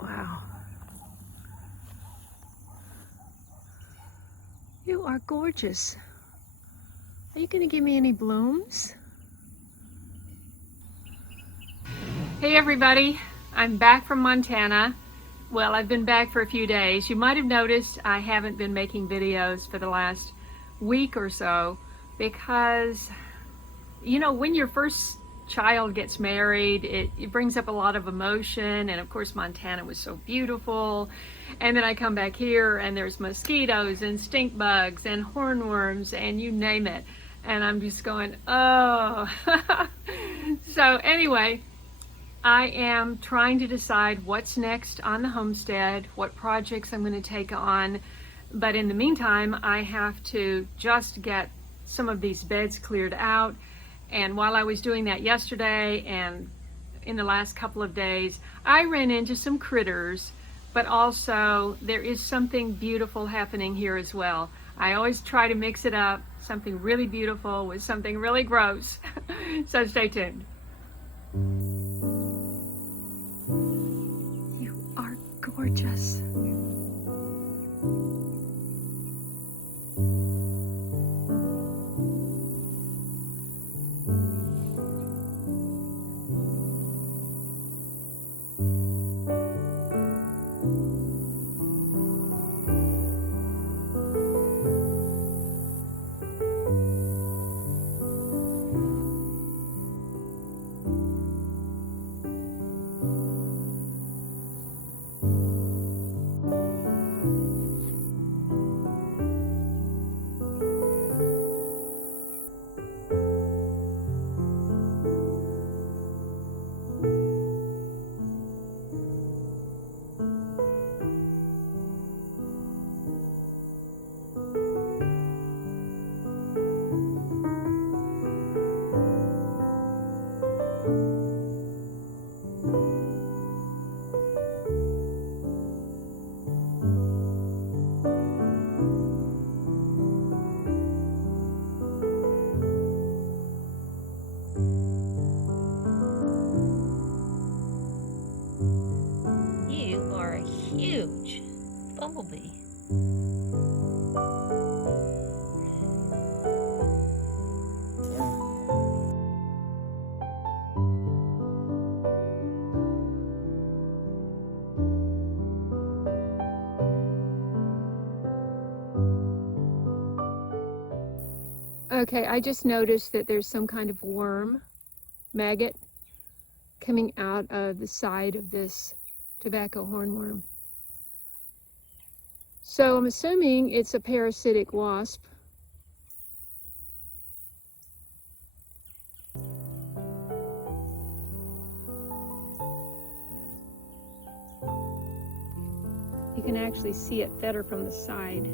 Wow. You are gorgeous. Are you going to give me any blooms? Hey everybody, I'm back from Montana. Well, I've been back for a few days. You might have noticed I haven't been making videos for the last week or so because, you know, when your first child gets married, it brings up a lot of emotion, and of course Montana was so beautiful, and then I come back here and there's mosquitoes and stink bugs and hornworms and you name it, and I'm just going, oh. So anyway, I am trying to decide what's next on the homestead, what projects I'm going to take on, but in the meantime I have to just get some of these beds cleared out. And while I was doing that yesterday and in the last couple of days, I ran into some critters, but also there is something beautiful happening here as well. I always try to mix it up, something really beautiful with something really gross. So stay tuned. You are gorgeous. Huge bumblebee. Okay, I just noticed that there's some kind of worm, maggot, coming out of the side of this tobacco hornworm. So I'm assuming it's a parasitic wasp. You can actually see it better from the side.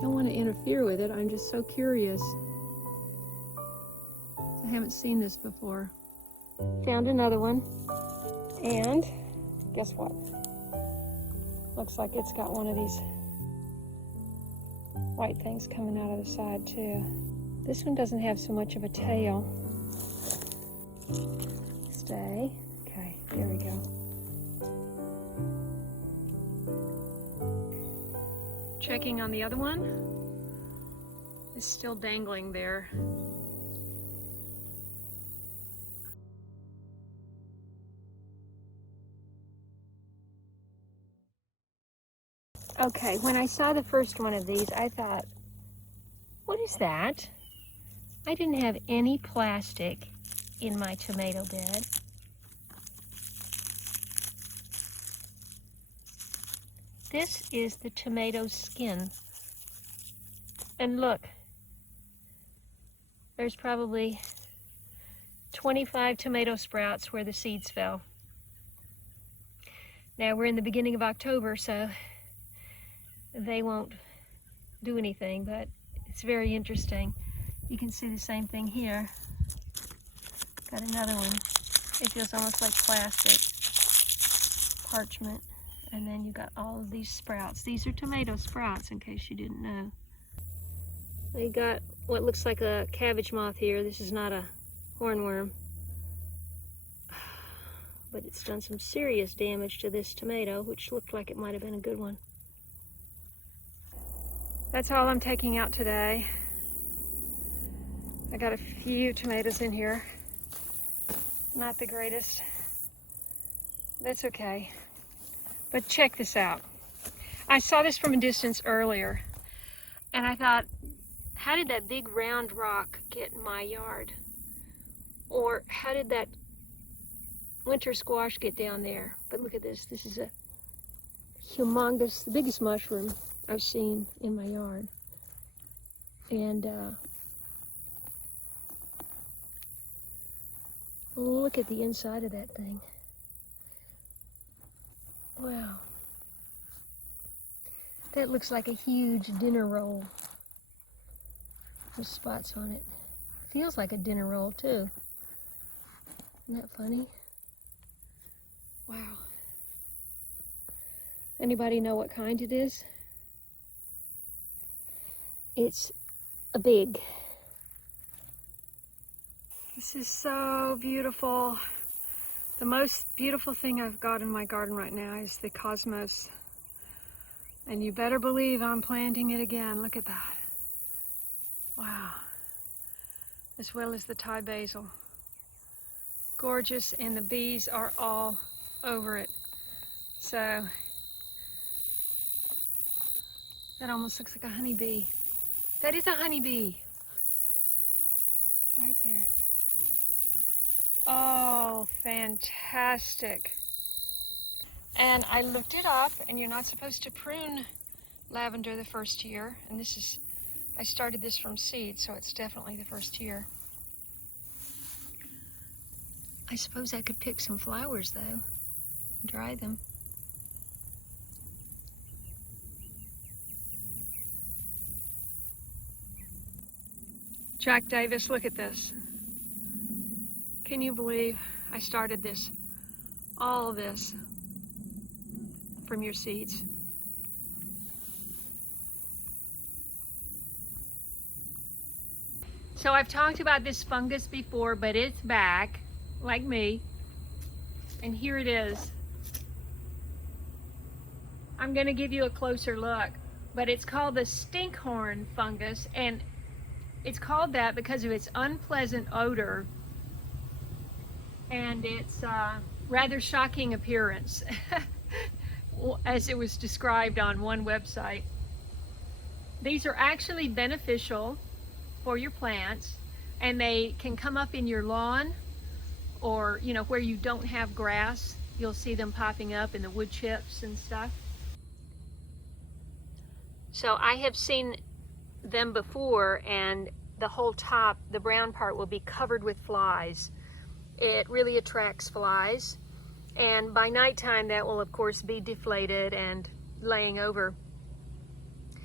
Don't want to interfere with it, I'm just so curious. I haven't seen this before. Found another one, and guess what? Looks like it's got one of these white things coming out of the side too. This one doesn't have so much of a tail. Stay. Okay, there we go. Checking on the other one. It's still dangling there. Okay, when I saw the first one of these, I thought, what is that? I didn't have any plastic in my tomato bed. This is the tomato skin. And look, there's probably 25 tomato sprouts where the seeds fell. Now we're in the beginning of October, so they won't do anything, but It's very interesting. You can see the same thing here. Got another one. It feels almost like plastic, parchment. And then you got all of these sprouts. These are tomato sprouts, in case you didn't know. They got what looks like a cabbage moth here. This is not a hornworm, but it's done some serious damage to this tomato, which looked like it might have been a good one. That's all I'm taking out today. I got a few tomatoes in here. Not the greatest. That's okay. But check this out. I saw this from a distance earlier, and I thought, how did that big round rock get in my yard? Or how did that winter squash get down there? But look at this. This is a humongous, the biggest mushroom I've seen in my yard. And look at the inside of that thing. Wow. That looks like a huge dinner roll. There's spots on it. Feels like a dinner roll too. Isn't that funny? Wow. Anybody know what kind it is? It's a big. This is so beautiful. The most beautiful thing I've got in my garden right now is the cosmos. And you better believe I'm planting it again. Look at that. Wow. As well as the Thai basil. Gorgeous, and the bees are all over it. So, that almost looks like a honeybee. That is a honeybee. Right there. Oh, fantastic. And I looked it up, and you're not supposed to prune lavender the first year. And this is, I started this from seed, so it's definitely the first year. I suppose I could pick some flowers though, dry them. Jack Davis, look at this. Can you believe I started this, all of this, from your seeds? So I've talked about this fungus before, but it's back, like me, and here it is. I'm going to give you a closer look, but it's called the Stinkhorn fungus, and it's called that because of its unpleasant odor and its rather shocking appearance, as it was described on one website. These are actually beneficial for your plants, and they can come up in your lawn, or where you don't have grass. You'll see them popping up in the wood chips and stuff. So I have seen them before, and the whole top, the brown part, will be covered with flies. It really attracts flies, and by nighttime that will of course be deflated and laying over.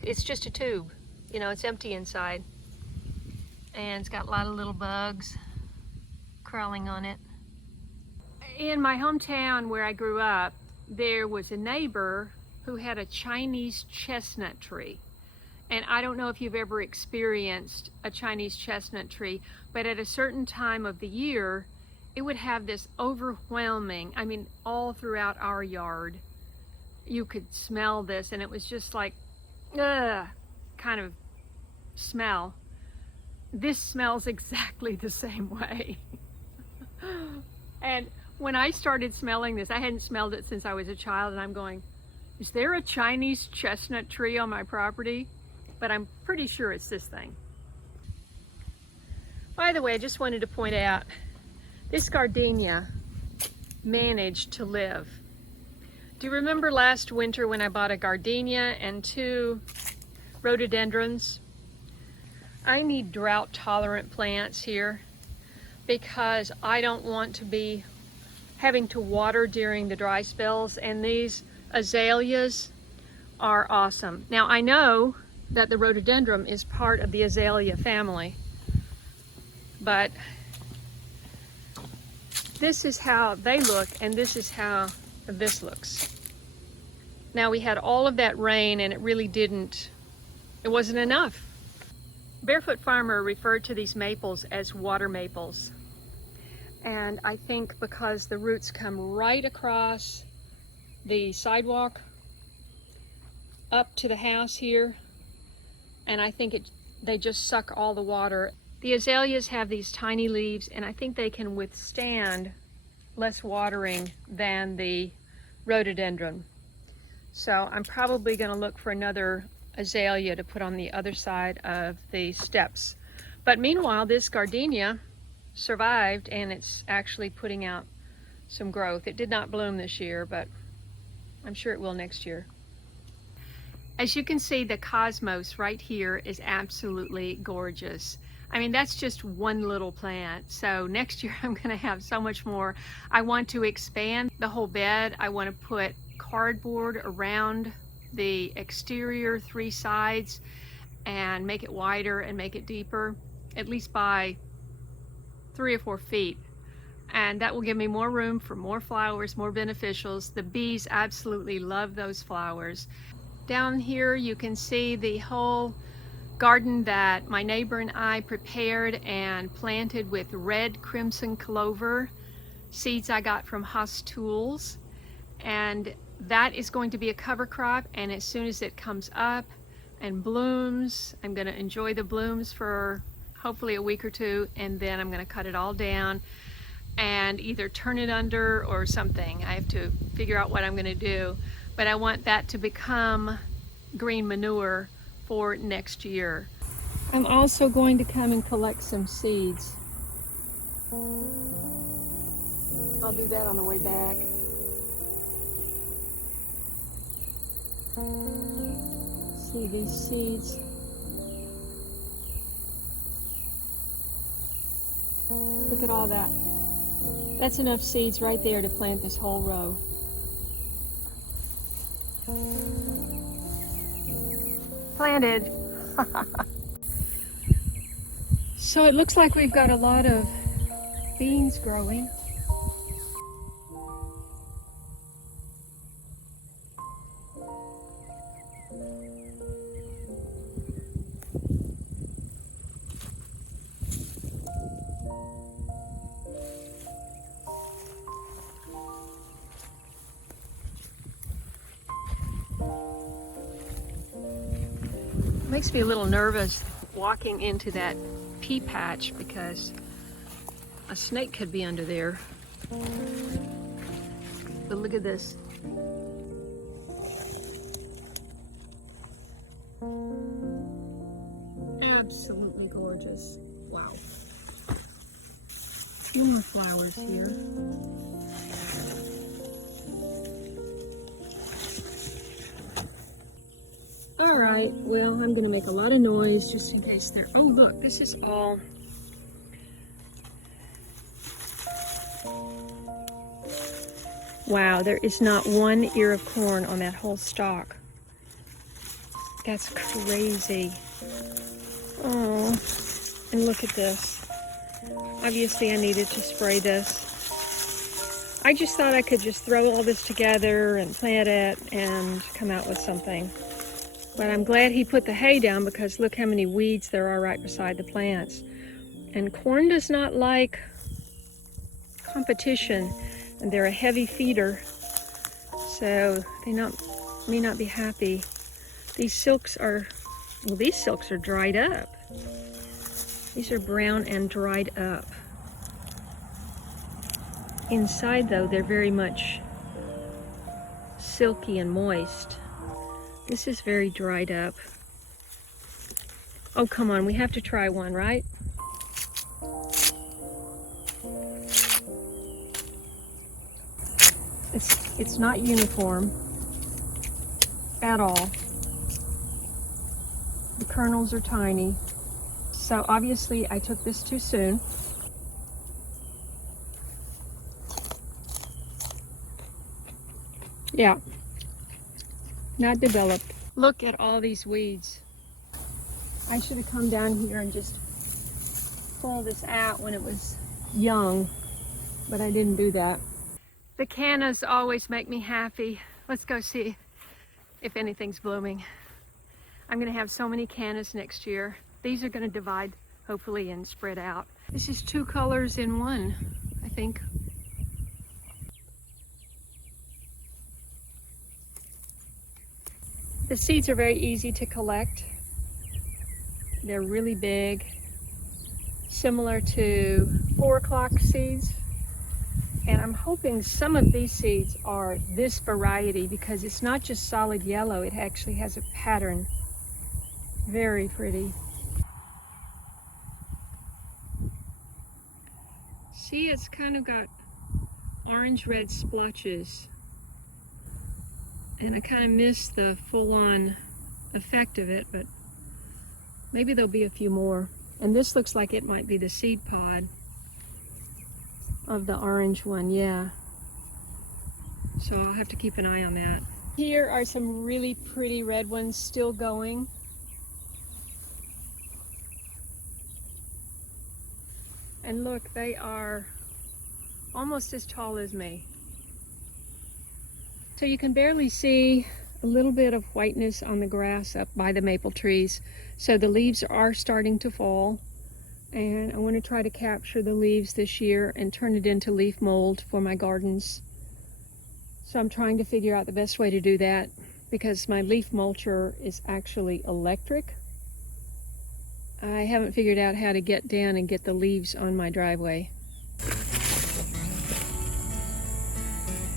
It's just a tube, it's empty inside, and it's got a lot of little bugs crawling on it. In my hometown where I grew up, there was a neighbor who had a Chinese chestnut tree. And I don't know if you've ever experienced a Chinese chestnut tree, but at a certain time of the year, it would have this overwhelming, all throughout our yard, you could smell this, and it was just like, kind of smell. This smells exactly the same way. And when I started smelling this, I hadn't smelled it since I was a child, and I'm going, is there a Chinese chestnut tree on my property? But I'm pretty sure it's this thing. By the way, I just wanted to point out, this gardenia managed to live. Do you remember last winter when I bought a gardenia and 2 rhododendrons? I need drought tolerant plants here because I don't want to be having to water during the dry spells, and these azaleas are awesome. Now I know that the rhododendron is part of the azalea family. But this is how they look, and this is how this looks. Now, we had all of that rain, and it wasn't enough. Barefoot Farmer referred to these maples as water maples. And I think because the roots come right across the sidewalk up to the house here, and I think they just suck all the water. The azaleas have these tiny leaves, and I think they can withstand less watering than the rhododendron. So I'm probably going to look for another azalea to put on the other side of the steps. But meanwhile, this gardenia survived, and it's actually putting out some growth. It did not bloom this year, but I'm sure it will next year. As you can see, the cosmos right here is absolutely gorgeous. I mean, that's just one little plant. So next year I'm going to have so much more. I want to expand the whole bed. I want to put cardboard around the exterior 3 sides and make it wider and make it deeper, at least by 3 or 4 feet. And that will give me more room for more flowers, more beneficials. The bees absolutely love those flowers. Down here you can see the whole garden that my neighbor and I prepared and planted with red crimson clover, seeds I got from Haas Tools. And that is going to be a cover crop, and as soon as it comes up and blooms, I'm going to enjoy the blooms for hopefully a week or 2, and then I'm going to cut it all down and either turn it under or something. I have to figure out what I'm going to do, but I want that to become green manure for next year. I'm also going to come and collect some seeds. I'll do that on the way back. See these seeds. Look at all that. That's enough seeds right there to plant this whole row. Planted. So it looks like we've got a lot of beans growing. Makes me a little nervous walking into that pea patch because a snake could be under there. But look at this. Absolutely gorgeous. Wow. A few more flowers here. All right, well, I'm gonna make a lot of noise just in case they're, oh look, this is all, wow, there is not one ear of corn on that whole stalk. That's crazy. Oh, and look at this. Obviously I needed to spray this. I just thought I could just throw all this together and plant it and come out with something. But I'm glad he put the hay down because look how many weeds there are right beside the plants. And corn does not like competition, and they're a heavy feeder, so they may not be happy. These silks are, well, these silks are dried up. These are brown and dried up. Inside though, they're very much silky and moist. This is very dried up. Oh, come on, we have to try one, right? It's not uniform at all. The kernels are tiny. So obviously I took this too soon. Yeah. Not developed. Look at all these weeds. I should have come down here and just pulled this out when it was young, but I didn't do that. The cannas always make me happy. Let's go see if anything's blooming. I'm gonna have so many cannas next year. These are gonna divide, hopefully, and spread out. This is 2 colors in one, I think. The seeds are very easy to collect. They're really big, similar to 4 o'clock seeds. And I'm hoping some of these seeds are this variety because it's not just solid yellow, it actually has a pattern. Very pretty. See, it's kind of got orange-red splotches. And I kind of missed the full-on effect of it, but maybe there'll be a few more. And this looks like it might be the seed pod of the orange one, yeah. So I'll have to keep an eye on that. Here are some really pretty red ones still going. And look, they are almost as tall as me. So you can barely see a little bit of whiteness on the grass up by the maple trees. So the leaves are starting to fall. And I want to try to capture the leaves this year and turn it into leaf mold for my gardens. So I'm trying to figure out the best way to do that because my leaf mulcher is actually electric. I haven't figured out how to get down and get the leaves on my driveway.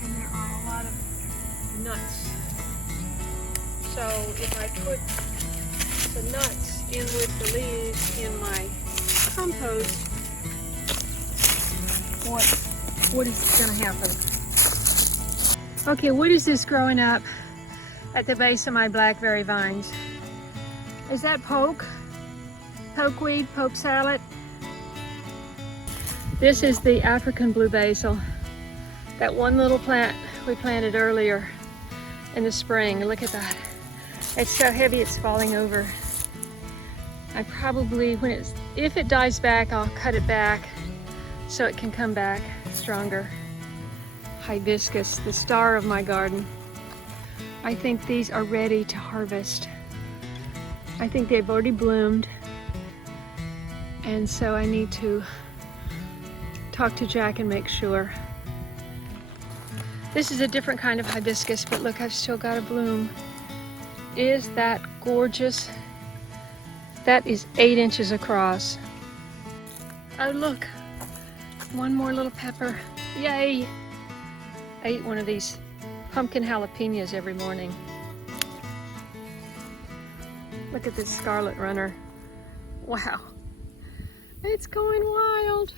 And there are a lot of nuts. So if I put the nuts in with the leaves in my compost, what is going to happen? Okay, what is this growing up at the base of my blackberry vines? Is that poke? Pokeweed, poke salad? This is the African blue basil. That one little plant we planted earlier in the spring. Look at that. It's so heavy it's falling over. I probably, if it dies back, I'll cut it back so it can come back stronger. Hibiscus, the star of my garden. I think these are ready to harvest. I think they've already bloomed. And so I need to talk to Jack and make sure. This is a different kind of hibiscus, but look, I've still got a bloom. Is that gorgeous? That is 8 inches across. Oh look, one more little pepper. Yay! I eat one of these pumpkin jalapenos every morning. Look at this scarlet runner. Wow, it's going wild.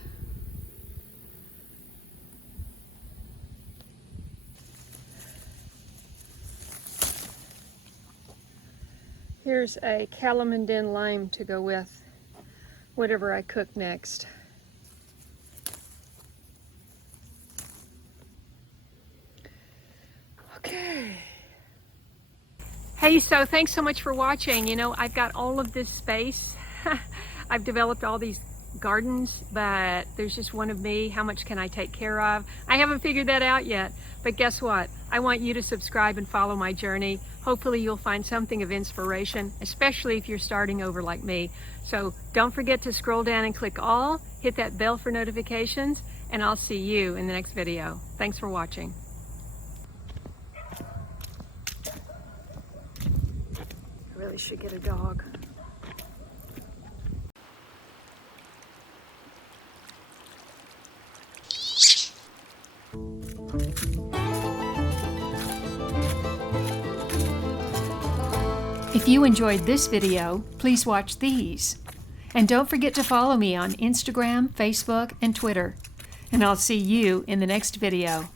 Here's a calamondin lime to go with whatever I cook next. Okay. Hey, so thanks so much for watching. You know, I've got all of this space. I've developed all these gardens, but there's just one of me. How much can I take care of? I haven't figured that out yet, but guess what? I want you to subscribe and follow my journey. Hopefully you'll find something of inspiration, especially if you're starting over like me. So don't forget to scroll down and click all, hit that bell for notifications, and I'll see you in the next video. Thanks for watching. I really should get a dog. If you enjoyed this video, please watch these. And don't forget to follow me on Instagram, Facebook, and Twitter. And I'll see you in the next video.